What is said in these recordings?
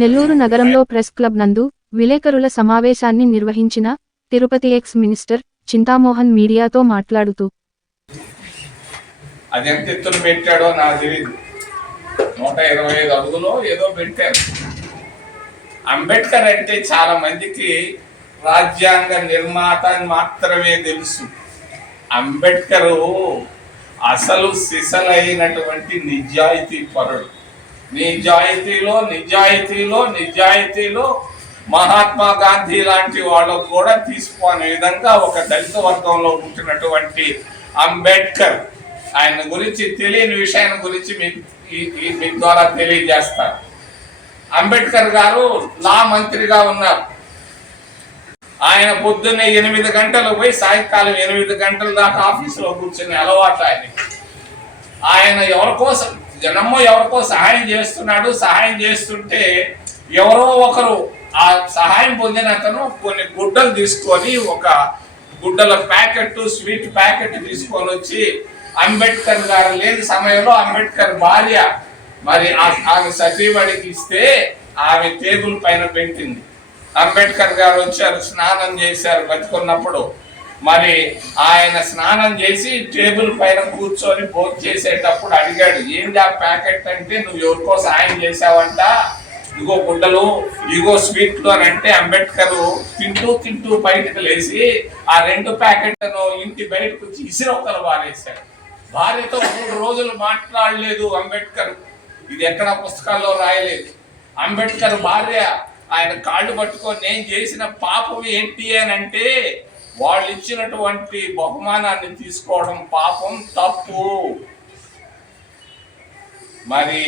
నెల్లూరు నగరంలో press club నందు విలేకరుల సమావేశాన్ని నిర్వహించిన తిరుపతి ఎక్స్ మినిస్టర్ చింతామోహన్ మీడియాతో మాట్లాడుతూ అది ఎంత ఎత్తున పెట్టాడో నాకు తెలియదు నూట ఇరవై ఐదు అడుగులో ఏదో పెట్టారు. అంబేద్కర్ అంటే చాలా మందికి రాజ్యాంగ నిర్మాత అని మాత్రమే తెలుసు. అంబేద్కరు అసలు సిసలైనటువంటి నిజాయితీ పరుడు. నిజాయితీలో నిజాయితీలో నిజాయితీలో మహాత్మా గాంధీ లాంటి వాళ్ళకు కూడా తీసుకోని విధంగా ఒక దళిత వర్గంలో ఉంటున్నటువంటి అంబేద్కర్. ఆయన గురించి తెలియని విషయాన్ని గురించి మీకు మీ ద్వారా తెలియజేస్తారు అంబేద్కర్ గారు లా మంత్రిగా ఉన్నారు. ఆయన పొద్దున్నే ఎనిమిది గంటలు పోయి సాయంకాలం ఎనిమిది గంటల దాకా ఆఫీసులో కూర్చుని అలవాటు ఆయన ఆయన ఎవరికోసం జనము ఎవరికో సహాయం చేస్తున్నాడు సహాయం చేస్తుంటే ఎవరో ఒకరు ఆ సహాయం పొందిన అతను కొన్ని గుడ్డలు తీసుకొని ఒక గుడ్డల ప్యాకెట్ స్వీట్ ప్యాకెట్ తీసుకొని వచ్చి అంబేద్కర్ గారు లేని సమయంలో అంబేద్కర్ భార్య మరి ఆమె సతీమణికి ఇస్తే ఆమె టేబుల్ పైన పెట్టింది. అంబేద్కర్ గారు వచ్చారు స్నానం చేశారు బతుకున్నప్పుడు మరి ఆయన స్నానం చేసి టేబుల్ పైన కూర్చొని భోజనం చేసేటప్పుడు అడిగాడు ఏంటి ఆ ప్యాకెట్ అంటే నువ్వు ఎవరికో సాయం చేసావంట ఇగో గుడ్డలు ఇగో స్వీట్లు అని అంటే అంబేద్కర్ తింటూ తింటూ బయటకు లేచి ఆ రెండు ప్యాకెట్లను ఇంటి బయటకు వచ్చి ఇసిరవతల పారేశాడు భార్యతో మూడు రోజులు మాట్లాడలేదు అంబేద్కర్. ఇది ఎక్కడ పుస్తకాల్లో రాయలేదు. అంబేద్కర్ భార్య ఆయన కాళ్ళు పట్టుకొని నేను చేసిన పాపం ఏంటి అని అంటే వాళ్ళు ఇచ్చినటువంటి బహుమానాన్ని తీసుకోవడం పాపం తప్పు. మరి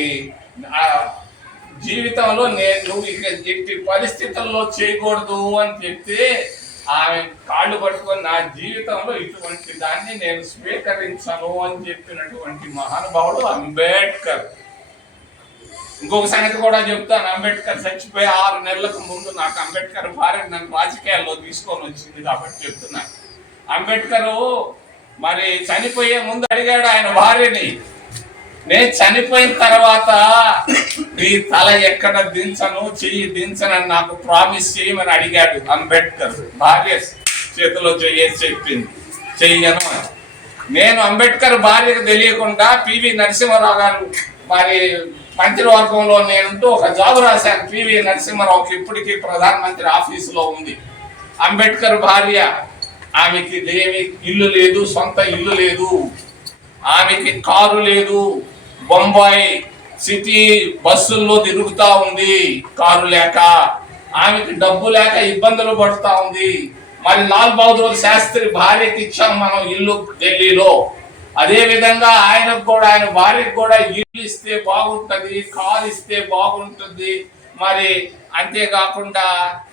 జీవితంలో నేను నువ్వు ఇక ఎట్టి పరిస్థితుల్లో చేయకూడదు అని చెప్తే ఆమె కాళ్ళు పట్టుకొని నా జీవితంలో ఇటువంటి దాన్ని నేను స్వీకరించను అని చెప్పినటువంటి మహానుభావుడు అంబేద్కర్ ఇంకొక సంగతి కూడా చెప్తాను. అంబేద్కర్ చచ్చిపోయి ఆరు నెలలకు ముందు నాకు అంబేద్కర్ భార్య నన్ను రాజకీయాల్లో తీసుకొని వచ్చింది కాబట్టి చెప్తున్నాను అంబేద్కర్ మరి చనిపోయే ముందు అడిగాడు ఆయన భార్యని. నేను చనిపోయిన తర్వాత నీ తల ఎక్కడ దించను చెయ్యి దించనని నాకు ప్రామిస్ చేయమని అడిగాడు అంబేద్కర్. భార్య చేతిలో చెయ్యేసి చెప్పింది. చెయ్యను అని. నేను అంబేద్కర్ భార్యకు తెలియకుండా పివి నరసింహారావు గారు మరి మంత్రివర్గంలో నేనుంటూ ఒక జాబ్ రాశాను. పివి నరసింహారావుకి ఇప్పటికీ ప్రధానమంత్రి ఆఫీసులో ఉంది. అంబేద్కర్ భార్య ఆమెకి దేవి ఇల్లు లేదు సొంత ఇల్లు లేదు. ఆమెకి కారు లేదు. బొంబాయి సిటీ బస్సుల్లో తిరుగుతూ ఉంది కారు లేక. ఆమెకి డబ్బు లేక ఇబ్బందులు పడుతూ ఉంది. మరి లాల్ బహదూర్ శాస్త్రి భార్యకి ఇచ్చాం మనం ఇల్లు ఢిల్లీలో. అదే విధంగా ఆయనకు కూడా ఆయన భార్యకు కూడా ఇల్లు ఇస్తే బాగుంటుంది కారు ఇస్తే బాగుంటుంది. మరి అంతేకాకుండా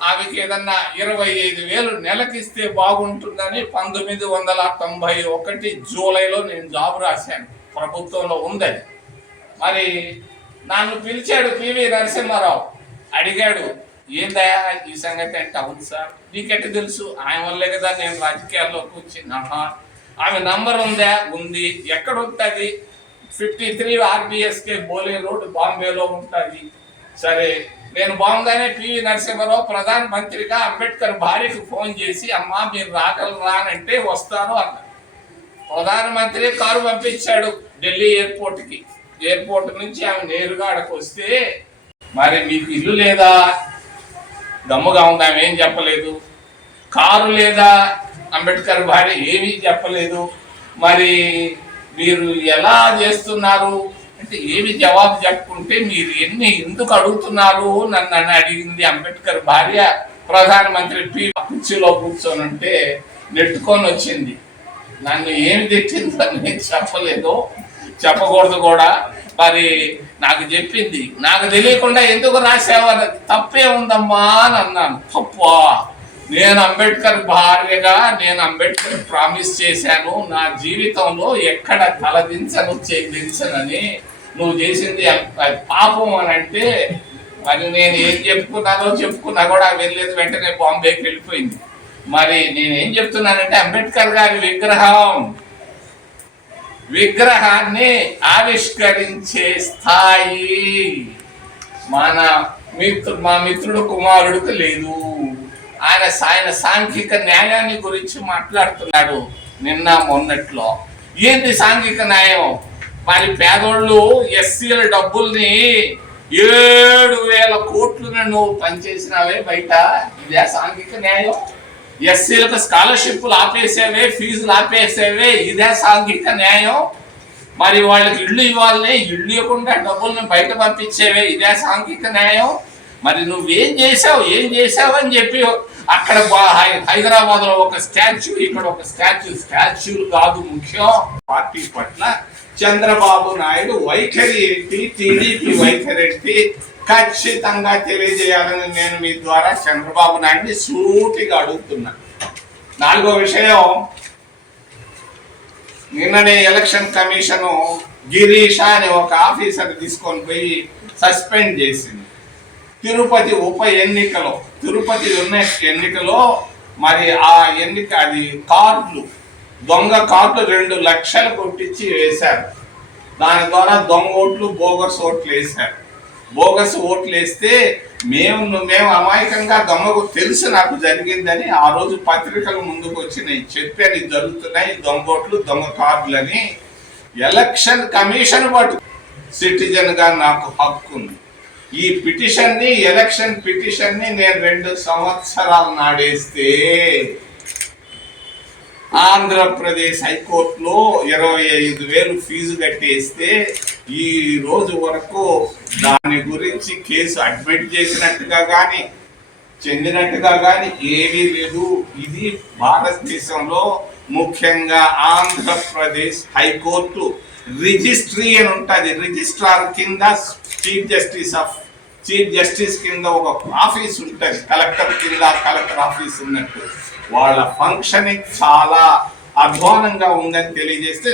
ఆమెకి ఏదన్నా ఇరవై ఐదు వేలు నెలకిస్తే బాగుంటుందని పంతొమ్మిది వందల తొంభై ఒకటి జూలైలో నేను జాబ్ రాశాను. ప్రభుత్వంలో ఉందని. మరి నన్ను పిలిచాడు పివి నరసింహారావు. అడిగాడు ఏందయ్యా ఈ సంగతి అంటే అవును సార్. నీకెట్టు తెలుసు? ఆయన వల్లే కదా నేను రాజకీయాల్లోకి వచ్చింది ఆహా ఆమె నంబర్ ఉందా? ఉంది. ఎక్కడ ఉంటుంది fifty three RBSK Bole road బాంబేలో ఉంటుంది. సరే నేను బాగుందనే పివి నరసింహారావు ప్రధాన మంత్రిగా అంబేద్కర్ భార్యకు ఫోన్ చేసి అమ్మా మీరు రాగలరా? అని అంటే వస్తాను అన్న. ప్రధానమంత్రి కారు పంపించాడు ఢిల్లీ ఎయిర్పోర్ట్కి. ఎయిర్పోర్ట్ నుంచి ఆమె నేరుగా అక్కడికి వస్తే మరి మీకు ఇల్లు లేదా? దమ్ముగా ఉంది? ఆమె ఏం చెప్పలేదు. కారు లేదా? అంబేద్కర్ భార్య ఏమీ చెప్పలేదు. మరి మీరు ఎలా చేస్తున్నారు? అంటే ఏమి జవాబు చెప్పుకుంటే మీరు ఎన్ని ఎందుకు అడుగుతున్నారు నన్ను అని అడిగింది అంబేద్కర్ భార్య. ప్రధానమంత్రి పి. కుర్చీలో కూర్చొని ఉంటే నెట్టుకొని వచ్చింది. నన్ను ఏమి తెచ్చిందో నేను చెప్పలేదు. చెప్పకూడదు కూడా. మరి నాకు చెప్పింది. నాకు తెలియకుండా ఎందుకు రాసావు అన్నది. తప్పే ఉందమ్మా అని అన్నాను. తప్పా నేను అంబేద్కర్ భార్యగా నేను అంబేద్కర్ ప్రామిస్ చేశాను. నా జీవితంలో ఎక్కడ తలదించను చెల్లించనని నువ్వు చేసింది పాపం అని అంటే మరి నేను ఏం చెప్పుకున్నానో చెప్పుకున్నా కూడా వెళ్ళేది వెంటనే బాంబేకి వెళ్ళిపోయింది. మరి నేనేం చెప్తున్నానంటే అంబేద్కర్ గారి విగ్రహం విగ్రహాన్ని ఆవిష్కరించే స్థాయి మన మిత్రు మా మిత్రుడు కుమారుడికి లేదు. ఆయన ఆయన సాంఘిక న్యాయాన్ని గురించి మాట్లాడుతున్నాడు నిన్న మొన్నట్లో. ఏంటి సాంఘిక న్యాయం? మరి పేదోళ్ళు ఎస్సీల డబ్బుల్ని ఏడు వేల కోట్లను నువ్వు పనిచేసినావే బయట? ఇదే సాంఘిక న్యాయం? ఎస్సీలకు స్కాలర్షిప్లు ఆపేసేవే ఫీజులు ఆపేసేవే ఇదే సాంఘిక న్యాయం? మరి వాళ్ళకి ఇల్లు ఇవ్వాలని ఇల్లు ఇవ్వకుండా డబ్బుల్ని బయట పంపించేవే ఇదే సాంఘిక న్యాయం? మరి నువ్వేం చేసావు ఏం చేసావు అని చెప్పి అక్కడ హైదరాబాద్లో ఒక స్టాచ్యూ ఇక్కడ ఒక స్టాచ్యూ. స్టాచ్యూలు కాదు ముఖ్యం. పార్టీ పట్ల చంద్రబాబు నాయుడు వైఖరి ఏంటి? టీడీపీ వైఖరి ఏంటి? ఖచ్చితంగా తెలియజేయాలని నేను మీ ద్వారా చంద్రబాబు నాయుడిని సూటిగా అడుగుతున్నా. నాలుగో విషయం నిన్ననే ఎలక్షన్ కమిషను గిరీష అనే ఒక ఆఫీసర్ తీసుకొని పోయి సస్పెండ్ చేసింది. తిరుపతి ఉప ఎన్నికలో తిరుపతి ఉన్న ఎన్నికలో మరి ఆ ఎన్నిక అది కార్డులు దొంగ కార్డులు రెండు లక్షలు కొట్టించి వేశారు. దాని ద్వారా దొంగ ఓట్లు బోగస్ ఓట్లు వేశారు. బోగస్ ఓట్లు వేస్తే మేము మేము అమాయకంగా దొంగకు తెలుసు నాకు జరిగిందని ఆ రోజు పత్రికలు ముందుకు వచ్చినాయి చెప్పాను జరుగుతున్నాయి దొంగ ఓట్లు దొంగ కార్డులని ఎలక్షన్ కమిషన్ పట్టు సిటిజన్గా నాకు హక్కు ఉంది. ఈ పిటిషన్ని ఎలక్షన్ పిటిషన్ని నేను రెండు సంవత్సరాలు నాడేస్తే ఆంధ్రప్రదేశ్ హైకోర్టులో ఇరవై ఐదు వేలు ఫీజు కట్టేస్తే ఈ రోజు వరకు దాని గురించి కేసు అడ్మిట్ చేసినట్టుగా కానీ చెందినట్టుగా కానీ ఏమీ లేదు. ఇది భారతదేశంలో ముఖ్యంగా ఆంధ్రప్రదేశ్ హైకోర్టు రిజిస్ట్రీ అని ఉంటుంది. రిజిస్ట్రార్ కింద chief justice of chief justice కింద ఒక ఆఫీస్ ఉంటుంది. కలెక్టర్ కింద కలెక్టర్ ఆఫీస్ ఉన్నట్టు. వాళ్ళ ఫంక్షనింగ్ చాలా అధ్వానంగా ఉందని తెలియజేస్తే